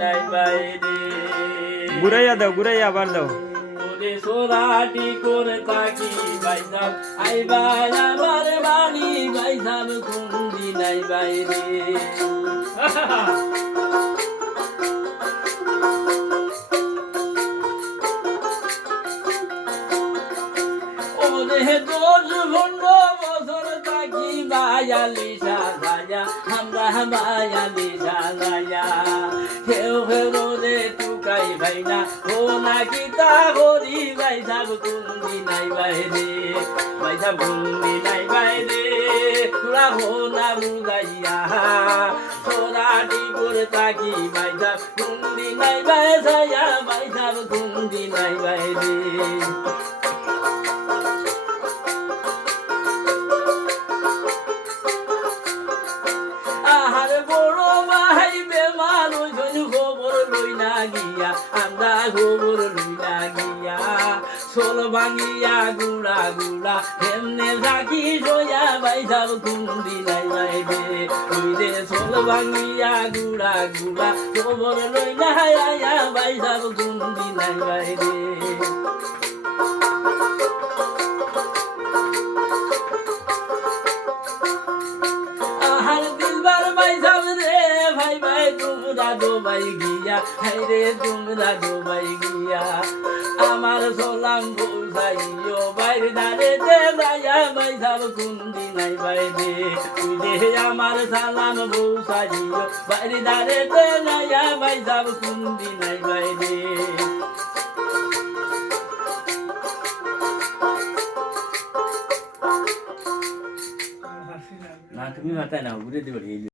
নাই বাইরে ঘুরাইয়া দাও, ঘুরাইয়া আবার দাও। ওরে সোরাটি করে থাকি ভাইজান আইবা আমার বাড়ি ভাইজান কুন্দি নাই বাইরে ওরে 10-15 বছর থাকি বায়ালি সাজায়া আমরা বায়ালি সাজায়া কেউ রে টুকাই ভাই না ও নাকি তা করি ভাই সাব কুন্দি নাই বাইরে ভাই সাব কুন্দি নাই বাইরে তোরা হো না বুঝাইয়া সোরাটি করে থাকি ভাই সাব কুন্দি নাই বাইরে ভাই সাব কুন্দি নাই বাইরে আহার বড় ভাই বেমার ওই খবর লই না গিয়া আমরা খবর লই না গিয়া সোল ভাঙিয়া গুড়া গুড়া এমনে থাকি সোয়া ভাই সাব কুন্দি নাই বাইরে ওই রে সোল ভাঙিয়া গুড়া গুড়া খবর লই না আয়া ভাই সাব কুন্দি নাই বাইরে তোমরা ডোবাই গিয়া হাই রে তোমরা ডোবাই গিয়া আমার সোলাম বউসাইও বাইরে দাঁড়ে যাইয়া ভাই সাব কুন্দি নাই বাইরে তুই আমার সালাম বউসাইও বাইরে দাঁড়ে যাইয়া ভাই সাব কুন্দি নাই বাইরে না তুমি মাথায় না ঘুরে দিবে